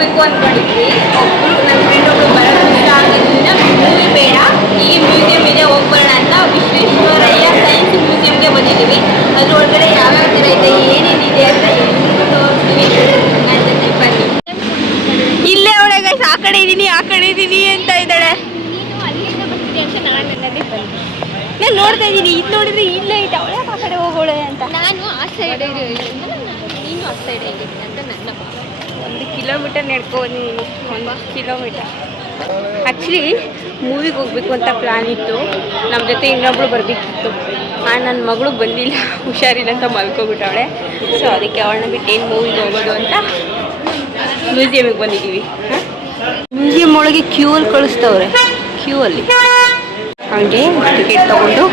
ಹೋಗ್ಬೇಕು ಅಂದ್ಕೊಂಡಿದ್ವಿ. ಒಬ್ಬರು ನನ್ನ ಫ್ರೆಂಡ್ ಒಬ್ರು ಬರೋದು ಇಷ್ಟ ಆಗೋದ್ರಿಂದ ಮೂವಿ ಬೇಡ, ಈ ಮ್ಯೂಸಿಯಂ ಇದೆ ಹೋಗ್ಬರೋಣ ಅಂತ ವಿಶ್ವೇಶ್ವರಯ್ಯ ಸೈನ್ಸ್ ಮ್ಯೂಸಿಯಂಗೆ ಬಂದಿದ್ದೀವಿ. ಅದ್ರೊಳಗಡೆ ಯಾವ್ಯಾವ ಥರ ಇದೆ, ಏನೇನಿದೆ ಅಂತ ಎಲ್ಲರೂ ತೋರಿಸ್ತೀವಿ. ನನ್ನ ಜೊತೆ ಬನ್ನಿ. ಇಲ್ಲೇ ಒಳಗೆ ಆ ಕಡೆ ಇದ್ದೀನಿ ಅಂತ ಇದ್ದಾಳೆ. ನಾನು ನೋಡ್ತಾ ಇದ್ದೀನಿ, ಇದು ನೋಡಿದ್ರೆ ಇಲ್ಲೇ ಐತೆ, ಅವಳೆ ಆ ಕಡೆ ಹೋಗೋಳೆ ಅಂತ. ನಾನು ಆ ಸೈಡ್ ನೀನು ಆ ಸೈಡ್ ಹೇಳಿದ್ದೀನಿ ಅಂತ ನನ್ನ ಭಾವ. 1 ಕಿಲೋಮೀಟರ್ ನಡ್ಕೊಂಡಿದ್ದೀನಿ, 1 ಕಿಲೋಮೀಟರ್. ಆ್ಯಕ್ಚುಲಿ ಮೂವಿಗೆ ಹೋಗ್ಬೇಕು ಅಂತ ಪ್ಲ್ಯಾನ್ ಇತ್ತು. ನಮ್ಮ ಜೊತೆ ಇನ್ನೊಬ್ಳು ಬರಬೇಕಿತ್ತು. ನನ್ನ ಮಗಳು ಬಂದಿಲ್ಲ, ಹುಷಾರಿಲ್ಲ ಅಂತ ಮಲ್ಕೊಬಿಟ್ಟವಳೆ. ಸೊ ಅದಕ್ಕೆ ಅವಳನ್ನ ಬಿಟ್ಟು ಏನು ಮೂವಿಗೆ ಹೋಗೋದು ಅಂತ ಮ್ಯೂಸಿಯಮಿಗೆ ಬಂದಿದ್ದೀವಿ. ಮ್ಯೂಸಿಯಂ ಒಳಗೆ ಕ್ಯೂ ಅಲ್ಲಿ ಕಳಿಸ್ತವ್ರೆ, ಕ್ಯೂ ಅಲ್ಲಿ ಹಾಗೆ ಟಿಕೆಟ್ ತಗೊಂಡು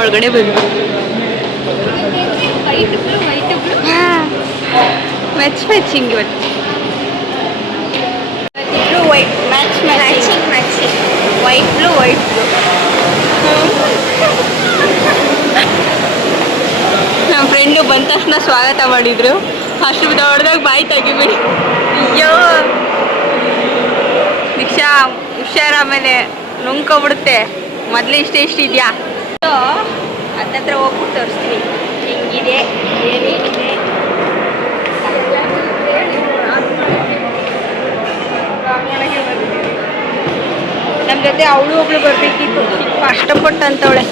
ಒಳಗಡೆ ಬಂದ್ವಿ. ಮ್ಯಾಚಿಂಗ್ ಇವತ್ತು ಮ್ಯಾಚಿಂಗ್ ವೈಟ್ ಬ್ಲೂ ನಮ್ಮ ಫ್ರೆಂಡು ಬಂದ ತಕ್ಷಣ ಸ್ವಾಗತ ಮಾಡಿದ್ರು. ಅಷ್ಟು ದೊಡ್ಡದಾಗ ಬಾಯಿ ತೆಗಿಬಿಡಿ. ಅಯ್ಯೋ ದೀಕ್ಷಾ ಹುಷಾರ, ಆಮೇಲೆ ನುಂಗ್ಕೊಬಿಡುತ್ತೆ. ಮೊದಲೇ ಇಷ್ಟ ಇದೆಯಾ? ಸೊ ಹತ್ತತ್ರ ಹೋಗ್ಬಿಟ್ಟು ತೋರಿಸ್ತೀನಿ ಹೆಂಗಿದೆ, ಏನೇನಿದೆ. ನಮ್ಮ ಜೊತೆ ಅವಳು ಒಬ್ಳು ಬರಬೇಕಿತ್ತು, ಕಷ್ಟಪಟ್ಟು ಅಂತವಳೆ.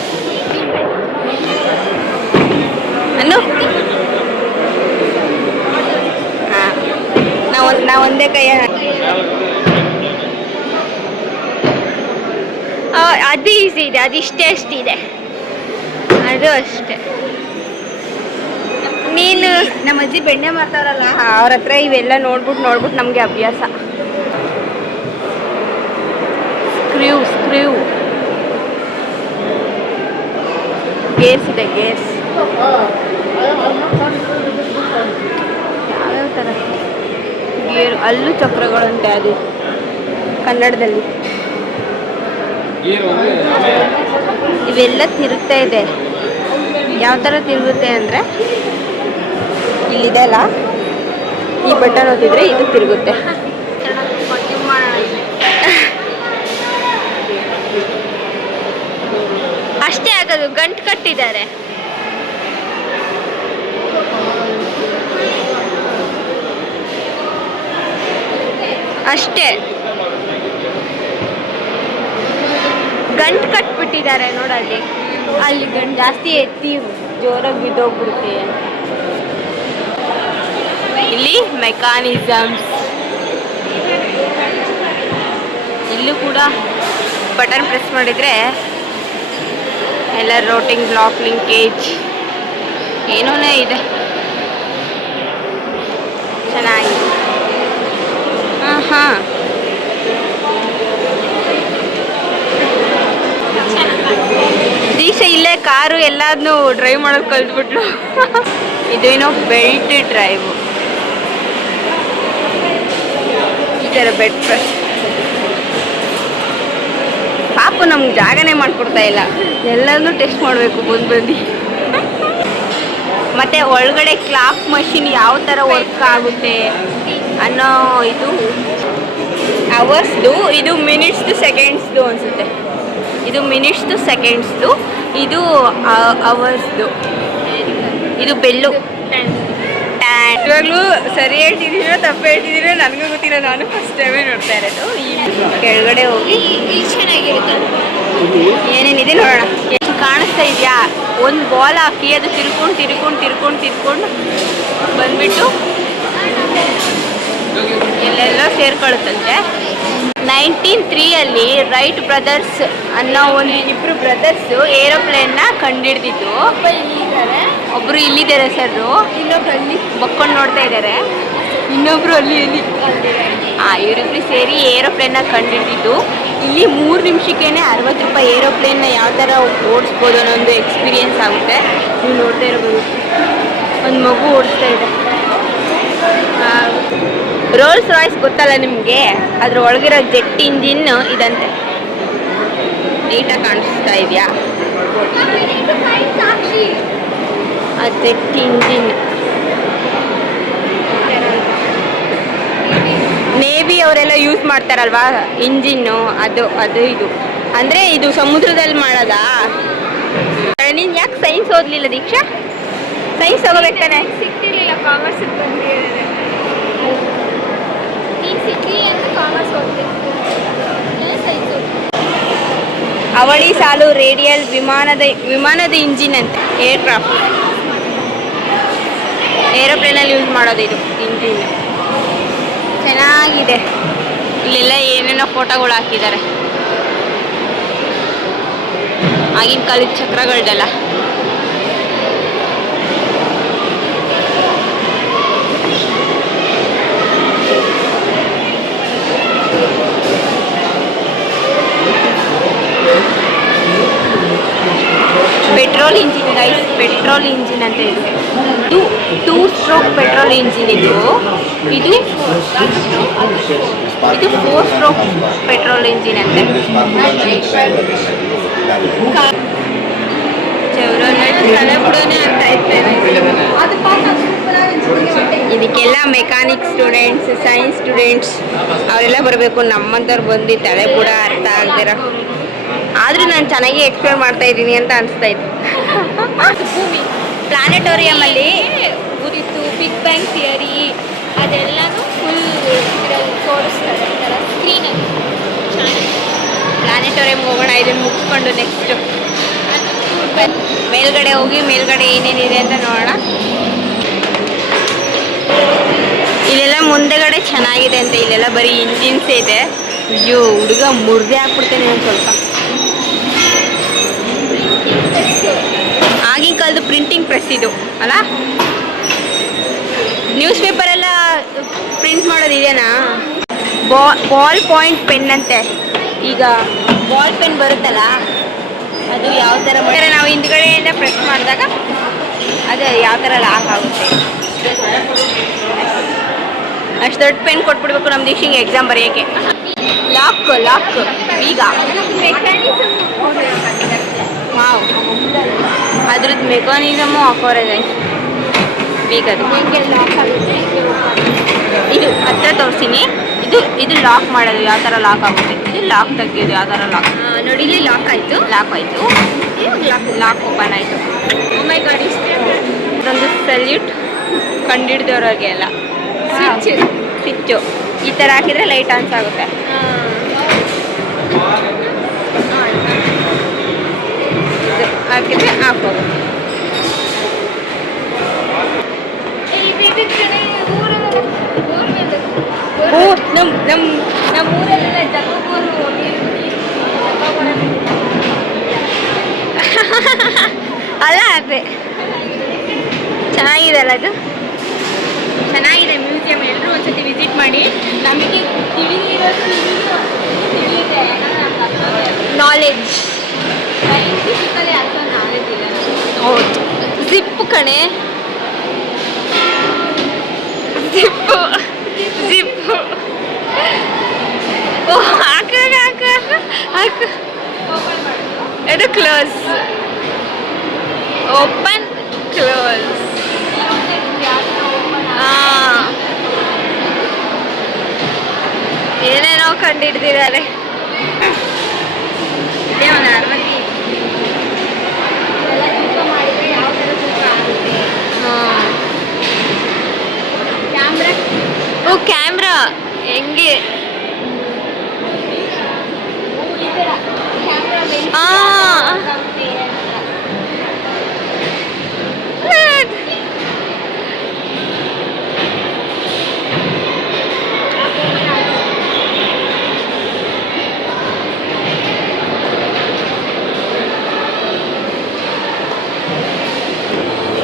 ಅನ್ನು ನಾವು ಒಂದೇ ಕೈಯ ಅದು ಈಸಿ ಇದೆ, ಅದು ಅಷ್ಟಿದೆ, ಅದು ಅಷ್ಟೇ. ನೀನು ನಮ್ಮ ಅಜ್ಜಿ ಬೆಣ್ಣೆ ಮಾಡ್ತಾರಲ್ಲ, ಅವ್ರ ಹತ್ರ ಇವೆಲ್ಲ ನೋಡ್ಬಿಟ್ಟು ನಮಗೆ ಅಭ್ಯಾಸ. ಸ್ಕ್ರೂ ಗೇರ್ಸ್ ಇದೆ, ಗೇರ್ಸ್ ಯಾವ್ಯಾವ ಥರ ಗೇರ್, ಅಲ್ಲೂ ಚಕ್ರಗಳಂತೆ. ಅದು ಕನ್ನಡದಲ್ಲಿ ಇವೆಲ್ಲ ತಿರುಗ್ತಾ ಇದೆ. ಯಾವ ಥರ ತಿರುಗುತ್ತೆ ಅಂದರೆ, ಇಲ್ಲಿದೆ ಅಲ್ಲ, ಈ ಬಟನ್ ಒತ್ತಿದ್ರೆ ಇದು ತಿರುಗುತ್ತೆ. ಅಷ್ಟೇ ಆಗೋದು, ಗಂಟು ಕಟ್ಟಿದ್ದಾರೆ. ಅಷ್ಟೇ, ಗಂಟು ಕಟ್ಬಿಟ್ಟಿದ್ದಾರೆ ನೋಡಲ್ಲಿ. ಅಲ್ಲಿ ಗಂಟು ಜಾಸ್ತಿ ಎತ್ತಿ ಜೋರಾಗಿ ಬಿದ್ದೋಗ್ಬಿಡುತ್ತೆ. ಇಲ್ಲಿ ಮೆಕ್ಯಾನಿಸಮ್ಸ್, ಇಲ್ಲೂ ಕೂಡ ಬಟನ್ ಪ್ರೆಸ್ ಮಾಡಿದರೆ ಎಲ್ಲ ರೋಟಿಂಗ್, ಬ್ಲಾಕ್ ಲಿಂಕೇಜ್ ಏನೋನೇ ಇದೆ, ಚೆನ್ನಾಗಿದೆ. ಹಾಂ ದೀಕ್ಷಾ ಇಲ್ಲೇ ಕಾರು ಎಲ್ಲದನ್ನೂ ಡ್ರೈವ್ ಮಾಡೋದು ಕಲ್ತ್ಬಿಟ್ಲು. ಇದೇನೋ ಬೆಲ್ಟ್ ಡ್ರೈವ್, ಈ ಥರ ಬೆಡ್ ಪ್ರೆಸ್. ಪಾಪು ನಮ್ಗೆ ಜಾಗನೇ ಮಾಡಿಕೊಡ್ತಾ ಇಲ್ಲ, ಎಲ್ಲದನ್ನೂ ಟೆಸ್ಟ್ ಮಾಡಬೇಕು ಬಂದು. ಮತ್ತು ಒಳಗಡೆ ಕ್ಲಾಕ್ ಮಷಿನ್ ಯಾವ ಥರ ವರ್ಕ್ ಆಗುತ್ತೆ ಅನ್ನೋ ಇದು ಅವರ್ಸ್ದು, ಇದು ಮಿನಿಟ್ಸ್ದು ಸೆಕೆಂಡ್ಸ್ದು ಅನಿಸುತ್ತೆ. ಇದು ಮಿನಿಟ್ಸ್ದು ಸೆಕೆಂಡ್ಸ್ದು, ಇದು ಅವರ್ಸ್ದು. ಇದು ಬೆಲ್ಲು. ಇವಾಗಲೂ ಸರಿ ಹೇಳ್ತಿದ್ದೀನೋ ತಪ್ಪು ಹೇಳ್ತಿದ್ದೀನೋ ನನಗೂ ಗೊತ್ತಿಲ್ಲ, ನಾನು ಫಸ್ಟ್ ಟೈಮೇ ನೋಡ್ತಾ ಇರೋದು. ಈ ಕೆಳಗಡೆ ಹೋಗಿ ಚೆನ್ನಾಗಿರುತ್ತೆ. ಏನೇನಿದೆ ನೋಡೋಣ. ಎಷ್ಟು ಕಾಣಿಸ್ತಾ ಇದೆಯಾ? ಒಂದು ಬಾಲ್ ಹಾಕಿ ಅದು ತಿರ್ಕೊಂಡು ಬಂದ್ಬಿಟ್ಟು ಎಲ್ಲೆಲ್ಲ ಸೇರ್ಕೊಳ್ಳುತ್ತಂತೆ. 1903 ರೈಟ್ ಬ್ರದರ್ಸ್ ಅನ್ನೋ ಇಬ್ಬರು ಬ್ರದರ್ಸು ಏರೋಪ್ಲೇನ್ನ ಕಂಡಿಡ್ದಿದ್ದು. ಒಬ್ಬರು ಇಲ್ಲಿದ್ದಾರೆ ಸರ್, ಇನ್ನೊಬ್ರು ಅಲ್ಲಿ ಬಕ್ಕೊಂಡು ನೋಡ್ತಾ ಇದ್ದಾರೆ, ಇನ್ನೊಬ್ರು ಅಲ್ಲಿ ಇವರಿಬ್ರು ಸೇರಿ ಏರೋಪ್ಲೇನ್ನ ಕಂಡಿಡ್ದಿದ್ದು. ಇಲ್ಲಿ 3 ನಿಮಿಷಕ್ಕೇನೆ 60 ರೂಪಾಯಿ ಏರೋಪ್ಲೇನ್ನ ಯಾವ ಥರ ಓಡಿಸ್ಬೋದು ಅನ್ನೋ ಒಂದು ಎಕ್ಸ್ಪೀರಿಯೆನ್ಸ್ ಆಗುತ್ತೆ. ನೀವು ನೋಡ್ತಾ ಇರ್ಬೋದು, ಒಂದು ಮಗು ಓಡಿಸ್ತಾ ಇದೆ. ರೋಲ್ಸ್ ರಾಯ್ಸ್ ಗೊತ್ತಲ್ಲ ನಿಮಗೆ, ಅದ್ರ ಒಳಗಿರೋ ಜೆಟ್ ಇಂಜಿನ್ ಇದಂತೆ. ನೀಟಾಗಿ ಕಾಣಿಸ್ತಾ ಇದೆಯಾ ಆ ಜೆಟ್ ಇಂಜಿನ್? ಅವರೆಲ್ಲ ಯೂಸ್ ಮಾಡ್ತಾರಲ್ವಾ ಇಂಜಿನ್ನು, ಅದು ಇದು ಅಂದರೆ ಇದು ಸಮುದ್ರದಲ್ಲಿ ಮಾಡೋದಾ? ನೀನು ಯಾಕೆ ಸೈನ್ಸ್ ಓದಲಿಲ್ಲ ದೀಕ್ಷಾ? ಸೈನ್ಸ್ ತಗೋಬೇಕಾನೆ. ಸಿಕ್ತಿರ್ಲಿಲ್ಲ, ಕಾಮರ್ಸ್ ಬಂದಿದ್ದಾರೆ. ನೀನು ಸಿಕ್ಕಿ ಅಂತ ಕಾಮರ್ಸ್ ಓದ್ತಿತ್ತು, ಸೈನ್ಸ್ ಅವಳಿ ಸಾಲು ರೇಡಿಯಲ್ ವಿಮಾನದ ಇಂಜಿನ್ ಅಂತ, ಏರ್ಕ್ರಾಫ್ಟ್, ಏರೋಪ್ಲೇನಲ್ಲಿ ಯೂಸ್ ಮಾಡೋದು ಇದು ಇಂಜಿನ್. ಚೆನ್ನಾಗಿದೆ. ಇಲ್ಲೆಲ್ಲ ಏನೇನೋ ಫೋಟೋಗಳು ಹಾಕಿದ್ದಾರೆ ಆಗಿನ ಕಾಲದ ಚಕ್ರಗಳದೆಲ್ಲ. Petrol engine guys, petrol engine ಅಂತ ಇದು 2 ಸ್ಟ್ರೋಕ್ ಪೆಟ್ರೋಲ್ ಇಂಜಿನ್ ಇದು 4 ಸ್ಟ್ರೋಕ್ ಪೆಟ್ರೋಲ್ ಇಂಜಿನ್ ಅಂತೆ. ಇದಕ್ಕೆಲ್ಲ ಮೆಕ್ಯಾನಿಕ್ ಸ್ಟೂಡೆಂಟ್ಸ್, ಸೈನ್ಸ್ ಸ್ಟೂಡೆಂಟ್ಸ್ ಅವರೆಲ್ಲ ಬರಬೇಕು. ನಮ್ಮಂಥವ್ರು ಬಂದು ತಲೆ ಕೂಡ ಅರ್ಥ ಆಗ್ದಿರ, ಆದರೂ ನಾನು ಚೆನ್ನಾಗಿ ಎಕ್ಸ್ಪ್ಲೇನ್ ಮಾಡ್ತಾ ಇದ್ದೀನಿ ಅಂತ ಅನಿಸ್ತಾ ಇತ್ತು. ಭೂಮಿ ಪ್ಲಾನೆಟೋರಿಯಮಲ್ಲಿ ಉರಿತು, ಬಿಗ್ ಬ್ಯಾಂಗ್ ಥಿಯರಿ ಅದೆಲ್ಲನೂ ಫುಲ್ ಇದರಲ್ಲಿ ತೋರಿಸ್ತಾರೆ ಈ ಥರ ಸ್ಕ್ರೀನಲ್ಲಿ. ಪ್ಲಾನೆಟೋರಿಯಂ ಹೋಗೋಣ, ಇದನ್ನು ಮುಗಿಸ್ಕೊಂಡು ನೆಕ್ಸ್ಟು ಮೇಲ್ಗಡೆ ಹೋಗಿ ಮೇಲ್ಗಡೆ ಏನೇನಿದೆ ಅಂತ ನೋಡೋಣ. ಇಲ್ಲೆಲ್ಲ ಮುಂದೆಗಡೆ ಚೆನ್ನಾಗಿದೆ ಅಂತ, ಇಲ್ಲೆಲ್ಲ ಬರೀ ಇಂಜಿನ್ಸೇ ಇದೆ. ಅಯ್ಯೋ ಹುಡುಗ ಮುರಿದೇ ಹಾಕ್ಬಿಡ್ತೇನೆ ಒಂದು ಸ್ವಲ್ಪ. ಆಗಿನ ಕಾಲದ ಪ್ರಿಂಟಿಂಗ್ ಪ್ರೆಸ್ ಇದು ಅಲ್ಲ? ನ್ಯೂಸ್ ಪೇಪರೆಲ್ಲ ಪ್ರಿಂಟ್ ಮಾಡೋದಿದೆನಾ? ಬಾಲ್ ಪಾಯಿಂಟ್ ಪೆನ್ ಅಂತೆ. ಈಗ ಬಾಲ್ ಪೆನ್ ಬರುತ್ತಲ್ಲ, ಅದು ಯಾವ ಥರ ಮಾಡಿದ್ರೆ ನಾವು ಹಿಂದ್ಗಡೆಯಿಂದ ಪ್ರೆಸ್ ಮಾಡಿದಾಗ ಅದು ಯಾವ ಥರ ಲಾಕ್ ಆಗುತ್ತೆ. ಅಷ್ಟು ದೊಡ್ಡ ಪೆನ್ ಕೊಟ್ಬಿಡ್ಬೇಕು ನಮ್ಮ ದೀಕ್ಷಿಂಗ್ ಎಕ್ಸಾಮ್ ಬರೆಯೋಕ್ಕೆ. ಲಾಕ್ ಈಗ ಮೆಕ್ಯಾನಿಸಮ್ ವಾವ್, ಅದ್ರದ್ದು ಮೆಕ್ಯಾನಿಸಮು ಹಾಕೋರೆ ಬೀಗದು ಹೆಂಗೆ ಲಾಕ್ ಆಗುತ್ತೆ, ಹೆಂಗೆ ಇದು ಹತ್ರ ತೋರಿಸ್ತೀನಿ. ಇದು ಲಾಕ್ ಮಾಡೋದು ಯಾವ ಥರ ಲಾಕ್ ಆಗುತ್ತೆ, ಇದು ಲಾಕ್ ತೆಗೆಯೋದು ಯಾವ ಥರ ಲಾಕ್. ನೋಡಿ ಇಲ್ಲಿ ಲಾಕ್ ಆಯಿತು, ಇವಾಗ ಲಾಕ್ ಓಪನ್ ಆಯಿತು. ಓ ಮೈ ಗಾಡ್, ಇಷ್ಟೇ ಇದೊಂದು ಸಲ್ಯೂಟ್ ಕಂಡಿಡ್ದವ್ರಿಗೆ ಎಲ್ಲ. ಸ್ವಿಚ್ಚು ಈ ಥರ ಹಾಕಿದರೆ ಲೈಟ್ ಆನ್ಸ್ ಆಗುತ್ತೆ. ಹಾಕಿದರೆ ಆಫ್ ಆಗುತ್ತೆ. ನಮ್ಮ ಊರಲ್ಲೆಲ್ಲ ಅಲ್ಲ ಅದೇ ಚೆನ್ನಾಗಿದೆ ಅಲ್ಲ, ಅದು ಚೆನ್ನಾಗಿದೆ ಮ್ಯೂಸಿಯಂ. ಎಲ್ಲರೂ ಒಂದ್ಸತಿ ವಿಸಿಟ್ ಮಾಡಿ. ನಮಗೆ ತಿಳಿದಿರೋದು ತಿಳಿಯುತ್ತೆ, ನಾಲೆಡ್ಜ್. ಸೈಂಟಿಫಿಕಲಿ ಅಷ್ಟೊಂದು ನಾಲೆಡ್ಜ್ ಇಲ್ಲ. ಹೌದು, ಜಿಪ್ಪು ಕಣೆ, ಜಿಪ್ಪು. ಓ ಹಾಕ ಇದು ಕ್ಲೋಸ್, ಓಪನ್ ಕ್ಲೋಸ್. ಏನೇನೋ ಕಂಡಿಡ್ದಿದ್ದಾರೆ. ಇದೇ ಒಂದು 60 ಎಲ್ಲ ತೂಕ ಮಾಡಿದರೆ ಯಾವ ಥರ ತೂಕ ಆಗುತ್ತೆ. ಕ್ಯಾಮ್ರಾ ಹೆಂಗೆ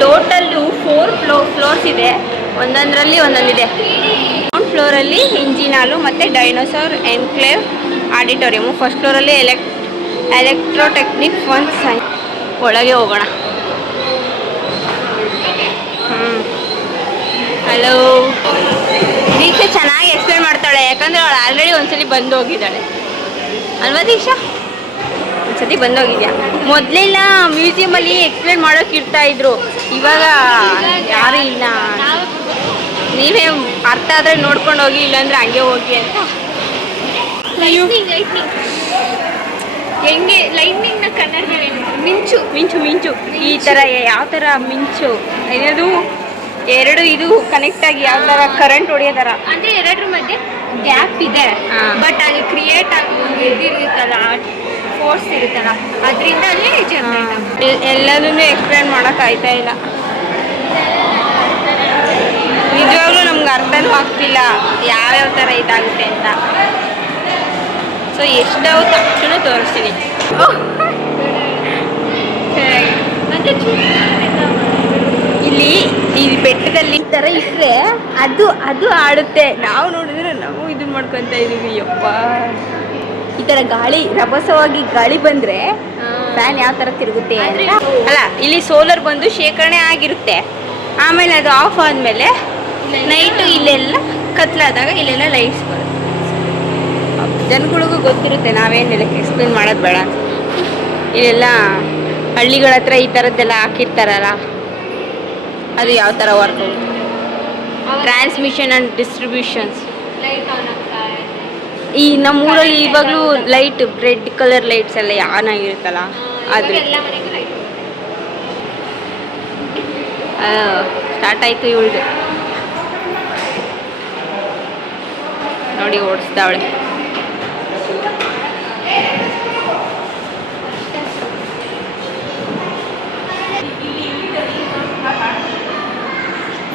ಟೋಟಲ್ಲು 4 ಫ್ಲೋರ್ಸ್ ಇದೆ. ಒಂದೊಂದರಲ್ಲಿ ಒಂದೊಂದಿದೆ. ಗ್ರೌಂಡ್ ಫ್ಲೋರಲ್ಲಿ ಇಂಜಿನ್ ಹಾಲು ಮತ್ತು ಡೈನೋಸಾರ್ ಎನ್ಕ್ಲೇವ್ ಆಡಿಟೋರಿಯಮು. ಫಸ್ಟ್ ಫ್ಲೋರಲ್ಲಿ ಎಲೆಕ್ಟ್ರೋಟೆಕ್ನಿಕ್ ಫನ್ ಸೈನ್ಸ್. ಒಳಗೆ ಹೋಗೋಣ. ಹಲೋ. ದೀಕ್ಷಾ ಚೆನ್ನಾಗಿ ಎಕ್ಸ್ಪ್ಲೇನ್ ಮಾಡ್ತಾಳೆ, ಯಾಕಂದರೆ ಅವಳು ಆಲ್ರೆಡಿ ಒಂದ್ಸಲಿ ಬಂದು ಹೋಗಿದ್ದಾಳೆ ಅಲ್ವಾ ದೀಕ್ಷಾ? ಒಂದ್ಸತಿ ಬಂದೋಗಿದ್ಯಾ? ಮೊದಲೆಲ್ಲ ಮ್ಯೂಸಿಯಮಲ್ಲಿ ಎಕ್ಸ್ಪ್ಲೇನ್ ಮಾಡೋಕೆ ಇರ್ತಾಯಿದ್ರು, ಇವಾಗ ಯಾರೂ ಇಲ್ಲ. ನೀವೇ ಅರ್ಥ ಆದರೆ ನೋಡ್ಕೊಂಡು ಹೋಗಿ, ಇಲ್ಲಾಂದರೆ ಹಂಗೆ ಹೋಗಿ ಅಂತ ಲೈಟ್ನಿಂಗ್ ಲೈಟ್ನಿಂಗ್ ಹೆಂಗೆ ಲೈಟ್ನಿಂಗ್ನ ಕನ್ನಡದಲ್ಲಿ ಮಿಂಚು ಮಿಂಚು ಮಿಂಚು ಈ ಥರ ಯಾವ ಥರ ಮಿಂಚು ಏನದು ಎರಡು ಇದು ಕನೆಕ್ಟ್ ಆಗಿ ಯಾವ ಥರ ಕರೆಂಟ್ ಹೊಡೆಯೋ ಥರ ಅಂದರೆ ಎರಡರ ಮಧ್ಯೆ ಗ್ಯಾಪ್ ಇದೆ ಬಟ್ ಅಲ್ಲಿ ಕ್ರಿಯೇಟ್ ಆಗಿ ಒಂದು ಇದಿರುತ್ತಲ್ಲ ಫೋರ್ಸ್ ಇರುತ್ತಲ್ಲ ಅದರಿಂದ ಅಲ್ಲಿ ಜನರೇಟ್ ಎಲ್ಲದನ್ನೂ ಎಕ್ಸ್ಪ್ಲೇನ್ ಮಾಡೋಕ್ಕಾಯ್ತಾ ಇಲ್ಲ ನಿಜವಾಗ್ಲೂ ನಮ್ಗೆ ಅರ್ಥನೂ ಆಗ್ತಿಲ್ಲ ಯಾವ್ಯಾವ ಥರ ಇದಾಗುತ್ತೆ ಅಂತ ಸೊ ಎಷ್ಟಾವ ತಕ್ಷಣ ತೋರಿಸ್ತೀನಿ ಮತ್ತೆ ಇಲ್ಲಿ ಈ ಬೆಟ್ಟದಲ್ಲಿ ಈ ಥರ ಇಟ್ಟರೆ ಅದು ಆಡುತ್ತೆ ನಾವು ನೋಡಿದ್ರೆ ನಾವು ಇದನ್ನ ಮಾಡ್ಕೊತ ಇದೀವಿ ಯಪ್ಪ ಈ ಥರ ಗಾಳಿ ರಭಸವಾಗಿ ಗಾಳಿ ಬಂದರೆ ಫ್ಯಾನ್ ಯಾವ ಥರ ತಿರುಗುತ್ತೆ ಅಂತ ಅಲ್ಲ ಇಲ್ಲಿ ಸೋಲಾರ್ ಬಂದು ಶೇಖರಣೆ ಆಗಿರುತ್ತೆ ಆಮೇಲೆ ಅದು ಆಫ್ ಆದಮೇಲೆ ನೈಟು ಇಲ್ಲೆಲ್ಲ ಕತ್ಲಾದಾಗ ಇಲ್ಲೆಲ್ಲ ಲೈಟ್ಸ್ ಬರುತ್ತೆ ಜನಗಳಿಗೂ ಗೊತ್ತಿರುತ್ತೆ ನಾವೇನೆಲ್ಲ ಎಕ್ಸ್ಪ್ಲೇನ್ ಮಾಡೋದು ಬೇಡ ಇಲ್ಲೆಲ್ಲ ಹಳ್ಳಿಗಳ ಹತ್ರ ಈ ಥರದ್ದೆಲ್ಲ ಹಾಕಿರ್ತಾರಲ್ಲ ಅದು ಯಾವ ಥರ work transmission and distributions light on ಆಗ್ತಾ ಈ ನಮ್ಮೂರಲ್ಲಿ ಇವಾಗಲೂ ಲೈಟ್ ರೆಡ್ ಕಲರ್ ಲೈಟ್ಸ್ ಎಲ್ಲ ಆನ್ ಆಗಿರುತ್ತಲ್ಲ ಅದು ಎಲ್ಲ ಮನೆಗೂ ಲೈಟ್ ಸ್ಟಾರ್ಟ್ ಆಯಿತು ಇವಳಿಗೆ ನೋಡಿ ಓಡಿಸ್ತಾವಳೆ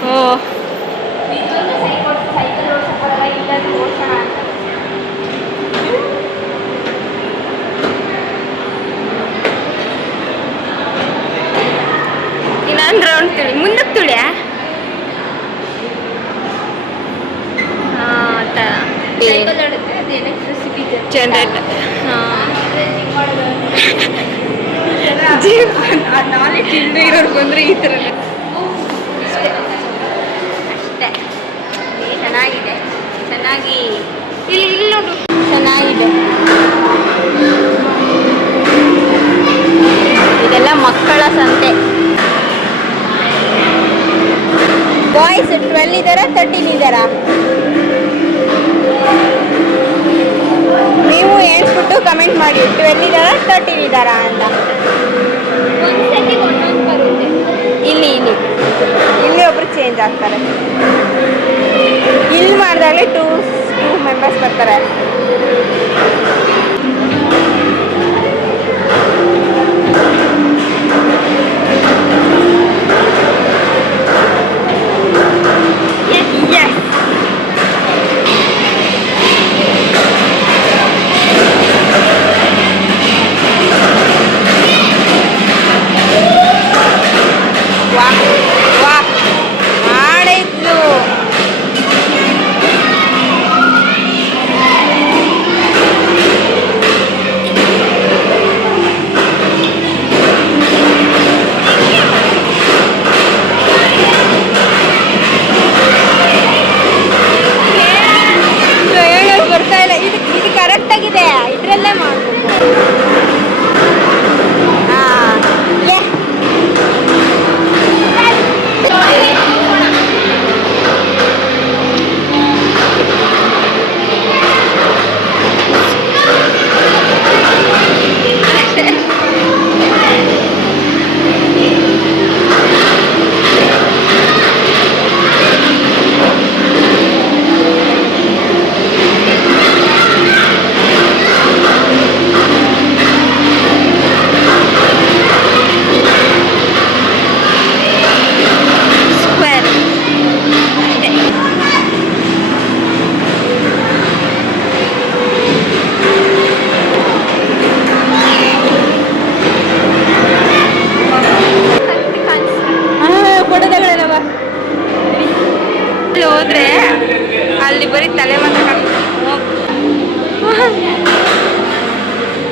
ಓ ಇನ್ನೊಂದು ರೌಂಡ್ ತುಳಿ ಮುಂದಕ್ಕೆ ತುಳಿಯ ಸೈಕಲ್ ಆಡುತ್ತೆ ಅದು ಎಲೆಕ್ಟ್ರಿಸಿಟಿ ಜನರೇಟರ್ ನಾಲೆಡ್ಜ್ ಇಲ್ಲದೆ ಇರೋರು ಬಂದರೆ ಈ ಥರ ಅಷ್ಟೇ ಚೆನ್ನಾಗಿದೆ ಚೆನ್ನಾಗಿ ಇಲ್ಲಿ ನೋಡು ಚೆನ್ನಾಗಿದೆ ಇದೆಲ್ಲ ಮಕ್ಕಳ ಸಂತೆ ಬಾಯ್ಸ್ 12 ಇದ್ದಾರಾ 13 ಇದ್ದಾರಾ ನೀವು ಹೇಳ್ಬಿಟ್ಟು ಕಮೆಂಟ್ ಮಾಡಿ 12 ಇದ್ದಾರಾ 13 ಇದ್ದಾರಾ ಅಂತ ಒಂದು ಸತಿ ಒಂದೊಂದು ಬರುತ್ತೆ ಇಲ್ಲಿ ಒಬ್ರು ಚೇಂಜ್ ಆಗ್ತಾರೆ ಇಲ್ಲಿ ಮಾಡಿದಾಗಲೇ ಟೂ ಮೆಂಬರ್ಸ್ ಬರ್ತಾರೆ ಇದ್ರಲ್ಲೇ ಮಾಡಬೇಕು ಹೋದ್ರೆ ಅಲ್ಲಿ ಬರೀ ತಲೆ ಮಾತ್ರ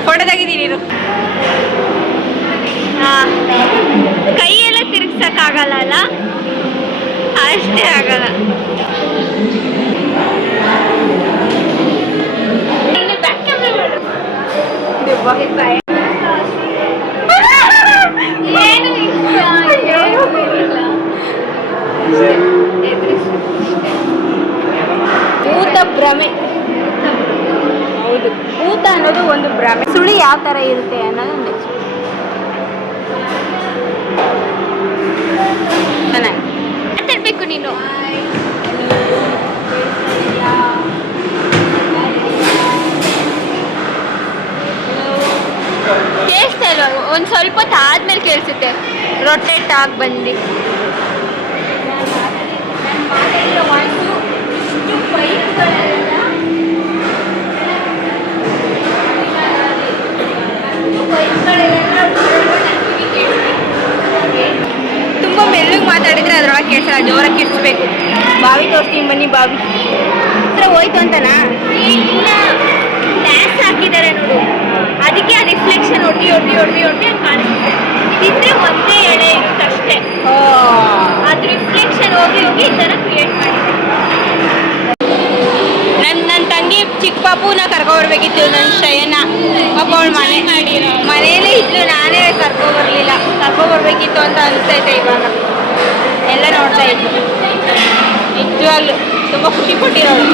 ಹೊಡೆದಾಗಿದ್ದೀನಿ ಕೈ ಎಲ್ಲ ತಿರುಗ್ಸಕ್ಕಾಗಲ್ಲ ಅಲ್ಲ ಅಷ್ಟೇ ಆಗಲ್ಲ ಬ್ಯಾಕ್ ಕ್ಯಾಮ್ರಾ ಏನು ಭೂತ ಭ್ರಮೆ ಹೌದು ಅನ್ನೋದು ಒಂದು ಭ್ರಮೆ. ಸುಳಿ ಯಾವ ಥರ ಇರುತ್ತೆ ಅನ್ನೋದು ನೆಕ್ಸ್ಟ್ ಚೆನ್ನಾಗಿ ಮಾತಾಡ್ಬೇಕು ನೀನು. ಕೇಳಿಸ್ತಾ ಇಲ್ವಾ? ಒಂದು ಸ್ವಲ್ಪ ಹೊತ್ತು ಆದ್ಮೇಲೆ ಕೇಳಿಸುತ್ತೆ. ರೊಟೇಟ್ ಆಗಿ ಬಂದು ತುಂಬ ಮೆಲ್ಲಗೆ ಮಾತಾಡಿದರೆ ಅದರೊಳಗೆ ಕೇಳಿಸಲ್ಲ, ಜೋರಾಗಿ ಕೇಳಿಸ್ಬೇಕು. ಬಾವಿ ತೋರಿಸ್ತೀನಿ ಬನ್ನಿ. ಬಾವಿ ಹತ್ರ ಹೋಯ್ತು ಅಂತನಾ? ಇಲ್ಲ, ಗ್ಲಾಸ್ ಹಾಕಿದ್ದಾರೆ ನೋಡು, ಅದಕ್ಕೆ ಆ ರಿಫ್ಲೆಕ್ಷನ್ ಹೊಡ್ದು ಕಾಣಿಸುತ್ತೆ. ಇದಿದ್ರೆ ಒಂದೇ ಎಳೆ ಇರುತ್ತೆ ಅಷ್ಟೇ. ಅದು ರಿಫ್ಲೆಕ್ಷನ್ ಹೋಗಿ ಈ ಥರ ಕ್ರಿಯೇಟ್ ಮಾಡಿದೆ. ನನ್ನ ತಂಗಿ ಚಿಕ್ಕ ಪಾಪುನ ಕರ್ಕೊಬರ್ಬೇಕಿತ್ತು, ನನ್ನ ಶ್ರೇಯನ. ಪಾಪ ಅವಳು ಮನೇಲೇ ಇದ್ಲು, ನಾನೇ ಕರ್ಕೊಬರ್ಬೇಕಿತ್ತು ಅಂತ ಅನಿಸ್ತೈತೆ ಇವಾಗ. ಎಲ್ಲ ನೋಡ್ತಾ ಇದ್ಲು, ನಿಜವಾಗ್ಲು ತುಂಬ ಖುಷಿ ಕೊಟ್ಟಿರೋಳು.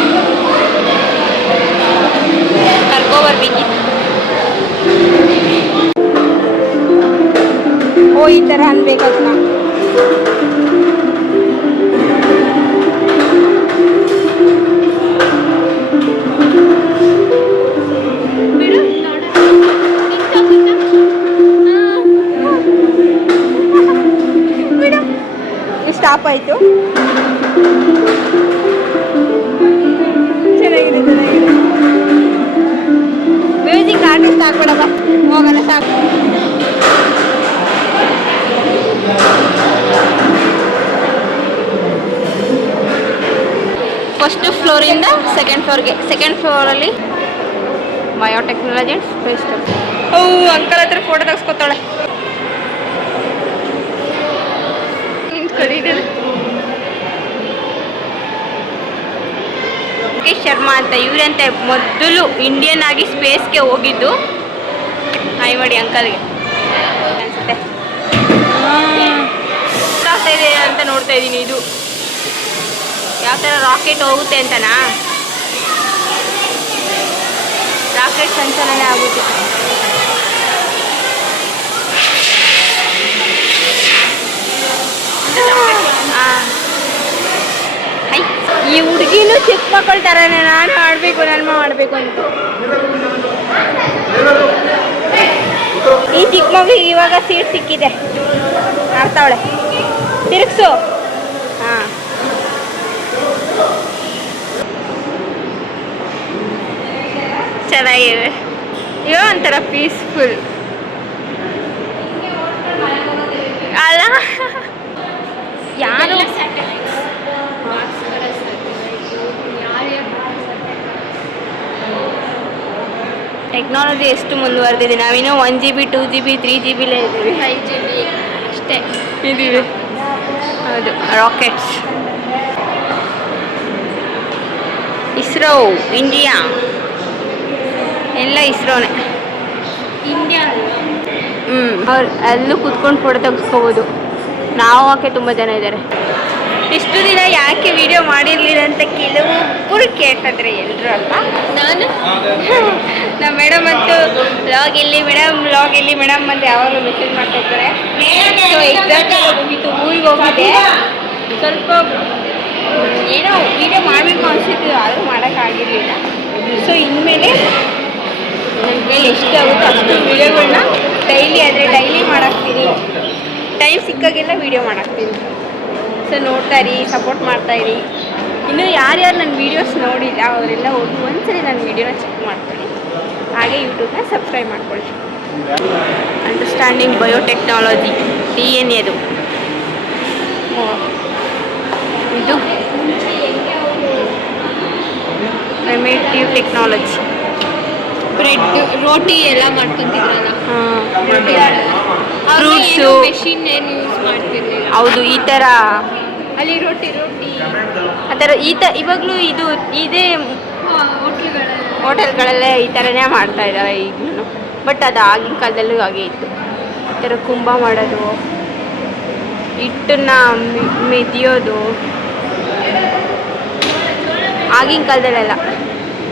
ಕರ್ಕೊಬರ್ಬೇಕಿತ್ತು. ಓ ಈ ಥರ ಅನ್ಬೇಕದನ್ನ. ಸ್ಟಾಪ್ ಆಯಿತು. ಚೆನ್ನಾಗಿದೆ. ಮ್ಯೂಸಿಕ್ ಆರ್ಟಿಸ್ಟ್ ಆಗ್ಬೇಡಲ್ಲ, ಹೋಗೋಣ ಸಾಕು. ಫಸ್ಟ್ ಫ್ಲೋರಿಂದ ಸೆಕೆಂಡ್ ಫ್ಲೋರ್ಗೆ. ಸೆಕೆಂಡ್ ಫ್ಲೋರಲ್ಲಿ biotechnology and space tech. Uncle ಹತ್ರ ಫೋಟೋ ತೆಗೆಸ್ಕೊತಾಳೆ. ರಾಕೇಶ್ ಶರ್ಮಾ ಅಂತ ಇವರಂತೆ ಮೊದಲು ಇಂಡಿಯನ್ ಆಗಿ ಸ್ಪೇಸ್ಗೆ ಹೋಗಿದ್ದು. ಹಾಯ್ ಮಾಡಿ ಅಂಕಲ್ಗೆ ಅನ್ಸುತ್ತೆ. ಆಗ್ತಾ ಇದೆ ಅಂತ ನೋಡ್ತಾ ಇದ್ದೀನಿ. ಇದು ಯಾವ ಥರ ರಾಕೆಟ್ ಹೋಗುತ್ತೆ ಅಂತನಾ? ರಾಕೆಟ್ ಸಂಚಾಲನೆ ಆಗುತ್ತೆ. ಈ ಹುಡುಗಿನೂ ಚಿಕ್ಕ ಮಕ್ಕಳ ಥರನೇ, ನಾನು ಆಡಬೇಕು, ನನ್ನ ಮಾಡಬೇಕು ಅಂತ. ಈ ಚಿಕ್ಕ ಮಗುಗೆ ಇವಾಗ ಸೀಟ್ ಸಿಕ್ಕಿದೆ, ಆಡ್ತಾವಳೆ. ತಿರುಗಿಸು. ಹಾಂ, ಚೆನ್ನಾಗಿದೆ. ಇವಾಗ ಒಂಥರ ಪೀಸ್ಫುಲ್ ಅಲ್ಲ? ಯಾರು ಟೆಕ್ನಾಲಜಿ ಎಷ್ಟು ಮುಂದುವರೆದಿದೆ. ನಾವಿನ್ನೂ 1 GB 2 GB 3 GB ಇದ್ದೀವಿ. 5 GB ಅಷ್ಟೇ ಇದ್ದೀವಿ. ಹೌದು, ರಾಕೆಟ್ಸ್. ಇಸ್ರೋ, ಇಂಡಿಯಾ, ಎಲ್ಲ ಇಸ್ರೋನೇ. ಇಂಡಿಯಾ ಅವ್ರು ಅಲ್ಲೂ ಕೂತ್ಕೊಂಡು ಫೋಟೋ ತೆಗೆಸ್ಕೋಬೋದು. ನಾವು ಆಕೆ ತುಂಬ ಜನ ಇದ್ದಾರೆ. ಇಷ್ಟು ದಿನ ಯಾಕೆ ವಿಡಿಯೋ ಮಾಡಿರಲಿಲ್ಲ ಅಂತ ಕೆಲವೊಬ್ಬರು ಕೇಳ್ತಿದ್ರೆ, ಎಲ್ಲರೂ ಅಲ್ಲ. ನಾನು ನಮ್ಮ ಮೇಡಮ್ ಅಂತೂ ವ್ಲಾಗ್ ಎಲ್ಲಿ ಮೇಡಮ್ ಅಂತ ಯಾವಾಗಲೂ ಮೆಸೇಜ್ ಮಾಡ್ತಾ ಇರ್ತಾರೆ. ಸೊ ಎಕ್ಸಾಕ್ಟ್ ಹೋಗಿತ್ತು, ಊರಿಗೆ ಹೋಗಿದ್ದೆ. ಸ್ವಲ್ಪ ಏನೋ ವಿಡಿಯೋ ಮಾಡಬೇಕು ಅನಿಸಿತ್ತು, ಆದರೂ ಮಾಡೋಕ್ಕಾಗಿರಲಿಲ್ಲ. ಸೊ ಇನ್ಮೇಲೆ ನನ್ನ ಕೈಲಿ ಎಷ್ಟು ಆಗುತ್ತೋ ಅಷ್ಟು ವಿಡಿಯೋಗಳನ್ನ ಡೈಲಿ ಮಾಡಾಕ್ತೀನಿ. ಟೈಮ್ ಸಿಕ್ಕಾಗೆಲ್ಲ ವಿಡಿಯೋ ಮಾಡಾಕ್ತೀನಿ. ಸೊ ನೋಡ್ತಾ ಇರಿ, ಸಪೋರ್ಟ್ ಮಾಡ್ತಾಯಿರಿ. ಇನ್ನೂ ಯಾರ್ಯಾರು ನನ್ನ ವೀಡಿಯೋಸ್ ನೋಡಿಲ್ಲ ಅವರೆಲ್ಲ ಹೋಗಿ ಒಂದ್ಸರಿ ನನ್ನ ವೀಡಿಯೋನ ಚೆಕ್ ಮಾಡ್ಕೊಳ್ಳಿ. ಹಾಗೆ ಯೂಟ್ಯೂಬ್ನ ಸಬ್ಸ್ಕ್ರೈಬ್ ಮಾಡ್ಕೊಳ್ಳಿ. Understanding biotechnology, DNA. ಇದು ಪ್ರಿಮಿಟಿವ್ ಟೆಕ್ನಾಲಜಿ. ಬ್ರೆಡ್ ರೋಟಿ ಎಲ್ಲ ಮಾಡ್ಕೊತಿದ್ರಲ್ಲ, ಫ್ರೂಟ್ಸು, ಮೆಷಿನ್ ಏನು ಯೂಸ್ ಮಾಡ್ತಿರ್ಲಿಲ್ಲ. ಹೌದು, ಈ ಥರ ಅಲ್ಲಿ ರೋಟಿ ಆ ಥರ ಇವಾಗಲೂ ಇದೇ ಹೋಟೆಲ್ಗಳಲ್ಲೇ ಈ ಥರನೇ ಮಾಡ್ತಾ ಇದ್ದಾರೆ ಈಗಲೂ. ಬಟ್ ಅದು ಆಗಿನ ಕಾಲದಲ್ಲೂ ಹಾಗೆ ಇತ್ತು. ಈ ಥರ ಕುಂಭ ಮಾಡೋದು, ಹಿಟ್ಟನ್ನು ಮೆದಿಯೋದು ಆಗಿನ ಕಾಲದಲ್ಲೆಲ್ಲ.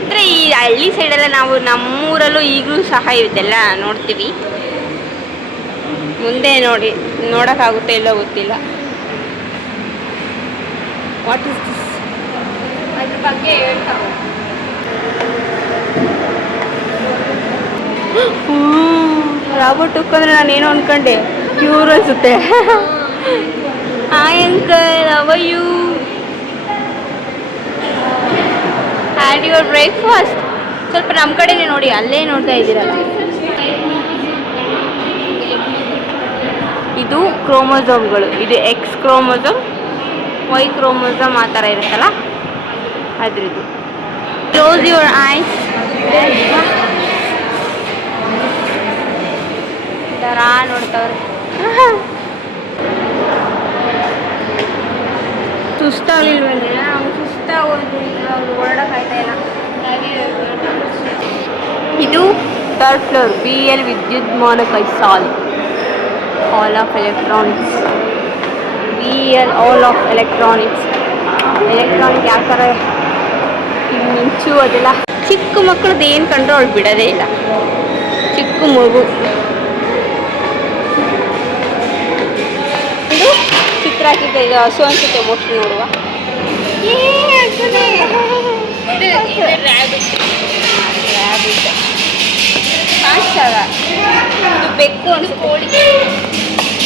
ಅಂದರೆ ಈ ಹಳ್ಳಿ ಸೈಡೆಲ್ಲ ನಾವು ನಮ್ಮೂರಲ್ಲೂ ಈಗಲೂ ಸಹ ಇದೆಲ್ಲ ನೋಡ್ತೀವಿ. ಮುಂದೆ ನೋಡಿ ನೋಡೋಕ್ಕಾಗುತ್ತೆ ಇಲ್ಲೋ ಗೊತ್ತಿಲ್ಲ. What is this? ಅದ್ರ ಬಗ್ಗೆ ಹೇಳ್ತಾರೆ. ರಾಬರ್ಟ್ ಹುಕ್ ಅಂದರೆ ನಾನೇನೋ ಅಂದ್ಕೊಂಡೆ, ಇವರು ಅನಿಸುತ್ತೆ. Hi uncle, how are you? Had your breakfast? ಸ್ವಲ್ಪ ನಮ್ಮ ಕಡೆನೇ ನೋಡಿ, ಅಲ್ಲೇ ನೋಡ್ತಾ ಇದ್ದೀರಲ್ಲ. ಇದು ಕ್ರೋಮೋಸೋಮ್ಗಳು. ಇದು ಎಕ್ಸ್ ಕ್ರೋಮೋಸೋಮ್, ವೈ ಕ್ರೋಮೋಸೋಮ್ ಆ ಥರ ಇರುತ್ತಲ್ಲ ಅದ್ರದ್ದು. Close your eyes. ದರಾ ನೋಡ್ತವ್ರೆ. ಸುಸ್ತಾಗಲಿಲ್ವೇ? ನಾವು ಸುಸ್ತಾಗೋದು, ಹೊರಡೋಕ್ಕಾಯ್ತಾ ಇಲ್ಲ. ಇದು ಥರ್ಡ್ ಫ್ಲೋರ್, BL ವಿದ್ಯುನ್ಮಾನ hall of electronics. BL hall of electronics. Electronic ಯಾವ ಥರ ಮಿಂಚು ಅದೆಲ್ಲ. ಚಿಕ್ಕ ಮಕ್ಕಳದ್ದು ಏನು ಕಂಡ್ರು ಅವಳು ಬಿಡೋದೇ ಇಲ್ಲ. ಚಿಕ್ಕ ಮಗು. ಇದು ಚಿತ್ರ ಹಾಕಿದ್ದೆ, ಇದು ಹಸು ಅನ್ಸುತ್ತೆ ಮೋಸ್ಟ್ಲಿ ನೋಡುವ. ಕಾಣಿಸ್ತದ. ಇದು ಬೆಕ್ಕು ಅನ್ಸುತ್ತೆ.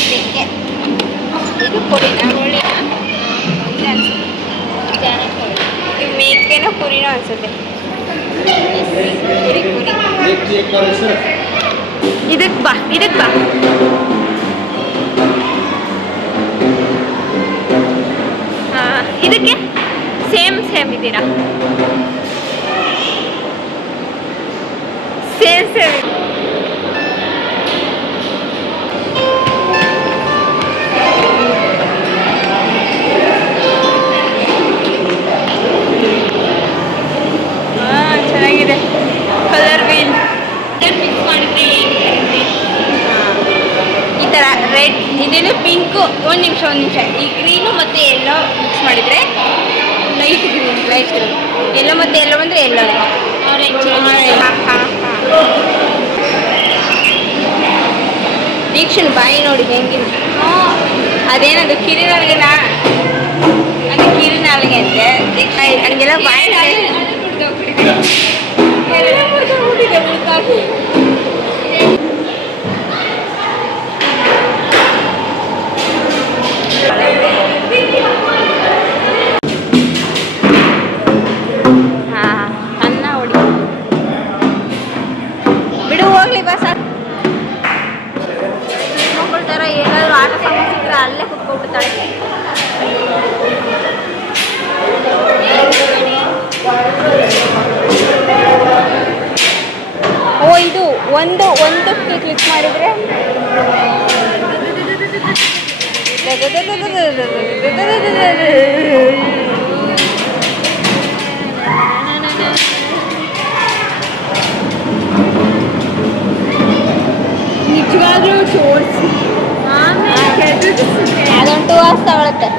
ಬೆಕ್ಕೆ. ಇದು ಕೋಳಿನ ಇದು ಮೇಕೆನೋ ಕುರಿನೋ ಅನ್ಸುತ್ತೆ. ಕುರಿ. ಇದಕ್ಕೆ ಬಾ. ಇದಕ್ಕೆ ಸೇಮ್ ಇದ್ದೀರಾ? ಸೇಮ್ ಚೆನ್ನಾಗಿದೆ. ಕಲರ್ ವೀಲ್ ಫಿಕ್ಸ್ ಮಾಡಿದ್ರೆ ಈ ಥರ ರೆಡ್, ಇದೇನು ಪಿಂಕು. ಒಂದು ನಿಮಿಷ. ಈ ಗ್ರೀನು ಮತ್ತು ಎಲ್ಲೋ ಮಿಕ್ಸ್ ಮಾಡಿದರೆ ಲೈಟ್ ಗ್ರೀನ್. ಎಲ್ಲೋ ಮತ್ತು ಎಲ್ಲೋ ಬಂದರೆ ಎಲ್ಲೋ. ದೀಕ್ಷನ್ ಬಾಯಿ ನೋಡಿ ಹೆಂಗಿದೆ. ಅದೇನದು ಕಿರಿನಾಲ್ಗೆನಾ? ಅದು ಕಿರಿನಾಲ್ಗೆ ಅಂತೆ. ದೀಕ್ಷಾ ಹಂಗೆಲ್ಲ ಬಾಯಿ ಅನ್ನ ಹೊಡಿ ಬಿಡು, ಹೋಗ್ಲಿ ಬಸ್. ಮಕ್ಕಳ ಥರ ಏನಾದರೂ ಆಟ ಸಮಸ್ಯೆ ಇದ್ರೆ ಅಲ್ಲೇ ಕುತ್ಕೊಬಿಡ್ತಾಳೆ. ಓ, ಇದು ಒಂದಕ್ಕೆ ಕ್ಲಿಕ್ ಮಾಡಿದರೆ ನಿಜವಾಗ್ಲೂ ತೋರಿಸಿ ಅದೊಂದು ವಾಸ ತಗೊಳುತ್ತೆ.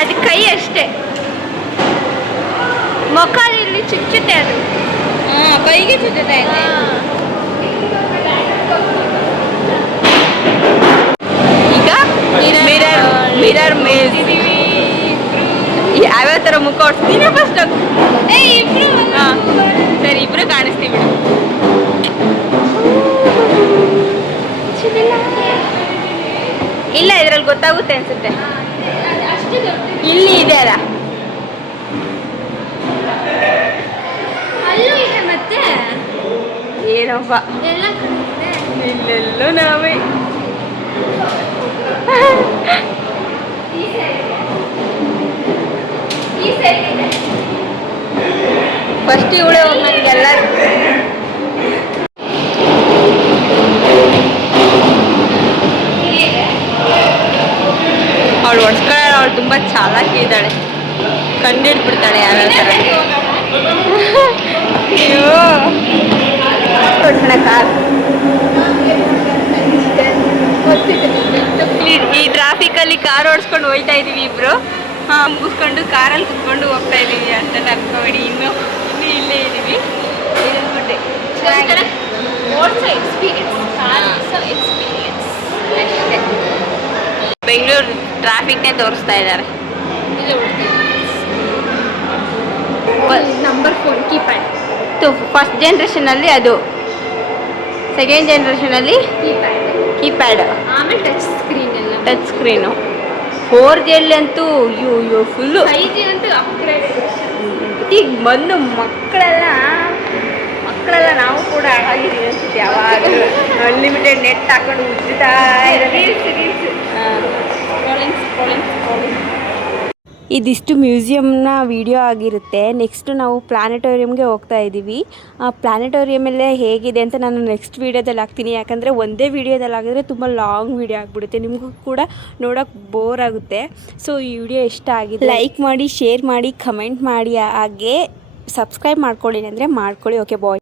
ಅದು ಕೈ ಅಷ್ಟೇ, ಮುಖ ಇಲ್ಲಿ ಚುಚ್ಚುತ್ತೆ ಅದು. ಕೈಗೆ ಚುಚ್ಚುತ್ತೆ. ಈಗ ಮಿರರ್ ಮೇಲ್ ಯಾವ್ಯಾವ ಥರ ಮುಖ ಓಡಿಸ್ತೀನಿ ಫಸ್ಟ್. ಹಾಂ ಸರಿ, ಇಬ್ರು ಕಾಣಿಸ್ತೀವಿ ಬಿಡು. ಇಲ್ಲ, ಇದ್ರಲ್ಲಿ ಗೊತ್ತಾಗುತ್ತೆ ಅನ್ಸುತ್ತೆ. ಇಲ್ಲಿ ಇದೆ ಅಲ್ಲ, ಅಲ್ಲೂ ಇದೆ. ಮತ್ತೆ ಏನಪ್ಪ ಇಲ್ಲೆಲ್ಲೋ ನಾವೇ. ಈ ಸೈಡ್ ಇದೆ. ಫಸ್ಟ್ ಇವಳೇ ಹೋಗಿ ನನಗೆಲ್ಲ ಅವಳು ಹೊಡ್ಸ್ಕೊಳ್ಳೋ ಅವಳು ತುಂಬ ಚಾಲಾಕಿ ಇದ್ದಾಳೆ, ಕಂಡಿಡ್ಬಿಡ್ತಾಳೆ ಯಾವ್ಯಾವ ಥರ. ಅಯ್ಯೋ ಹೊಡ್ಸೋಣ ಕಾರ್. ಈ ಟ್ರಾಫಿಕಲ್ಲಿ ಕಾರ್ ಓಡಿಸ್ಕೊಂಡು ಹೋಗ್ತಾ ಇದೀವಿ ಇಬ್ರು. ಮುಗಿಸ್ಕೊಂಡು ಕಾರಲ್ಲಿ ಕುತ್ಕೊಂಡು ಹೋಗ್ತಾ ಇದೀವಿ ಅಂತ ಅನ್ಕೋಬೇಡಿ. ಇನ್ನೂ ಇಲ್ಲೇ ಇದೀವಿ. ಬೆಂಗಳೂರು ಟ್ರಾಫಿಕ್ನೇ ತೋರಿಸ್ತಾ ಇದ್ದಾರೆ. Number 4 keypad. ಫಸ್ಟ್ ಜನ್ರೇಷನಲ್ಲಿ ಅದು, ಸೆಕೆಂಡ್ ಜನ್ರೇಷನಲ್ಲಿ ಕೀಪ್ಯಾಡ್, ಆಮೇಲೆ ಟಚ್ ಸ್ಕ್ರೀನ್ ಎಲ್ಲ. Touch screen. 4G ಅಂತೂ ಅಯ್ಯೋ ಫುಲ್ಲು 5G ಅಂತೂ ಅಪ್ಗ್ರೇಡ್. ಈಗ ಬಂದು ಮಕ್ಕಳೆಲ್ಲ ನಾವು ಕೂಡ ಆಗಿದ್ದೀವಿ ಅನ್ಸುತ್ತೆ. ಯಾವಾಗಲೂ ಅನ್ಲಿಮಿಟೆಡ್ ನೆಟ್ ಹಾಕೊಂಡು ಉಜ್ಜುತ್ತಾ ಇರೋದು. ಇದಿಷ್ಟು ಮ್ಯೂಸಿಯಮ್ನ ವಿಡಿಯೋ ಆಗಿರುತ್ತೆ. ನೆಕ್ಸ್ಟ್ ನಾವು ಪ್ಲಾನೆಟೋರಿಯಮ್ಗೆ ಹೋಗ್ತಾ ಇದ್ದೀವಿ. ಆ ಪ್ಲಾನೆಟೋರಿಯಮಲ್ಲೇ ಹೇಗಿದೆ ಅಂತ ನಾನು ನೆಕ್ಸ್ಟ್ ವೀಡಿಯೋದಲ್ಲಿ ಹಾಕ್ತೀನಿ. ಯಾಕಂದರೆ ಒಂದೇ ವೀಡಿಯೋದಲ್ಲಿ ಆಗಿದ್ರೆ ತುಂಬ ಲಾಂಗ್ ವೀಡಿಯೋ ಆಗಿಬಿಡುತ್ತೆ, ನಿಮಗೂ ಕೂಡ ನೋಡೋಕ್ಕೆ ಬೋರ್ ಆಗುತ್ತೆ. ಸೊ ಈ ವಿಡಿಯೋ ಇಷ್ಟ ಆಗಿದೆ ಲೈಕ್ ಮಾಡಿ, ಶೇರ್ ಮಾಡಿ, ಕಮೆಂಟ್ ಮಾಡಿ, ಹಾಗೆ ಸಬ್ಸ್ಕ್ರೈಬ್ ಮಾಡ್ಕೊಳ್ಳಿ ಅಂದರೆ ಮಾಡ್ಕೊಳ್ಳಿ. ಓಕೆ ಬಾಯ್.